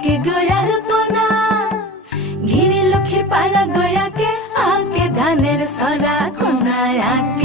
আকে গোয়াল পোনা ঘিরে লক্ষ্মীর পাড়া গয়াকে আকে ধানের সরা কোনায় আকে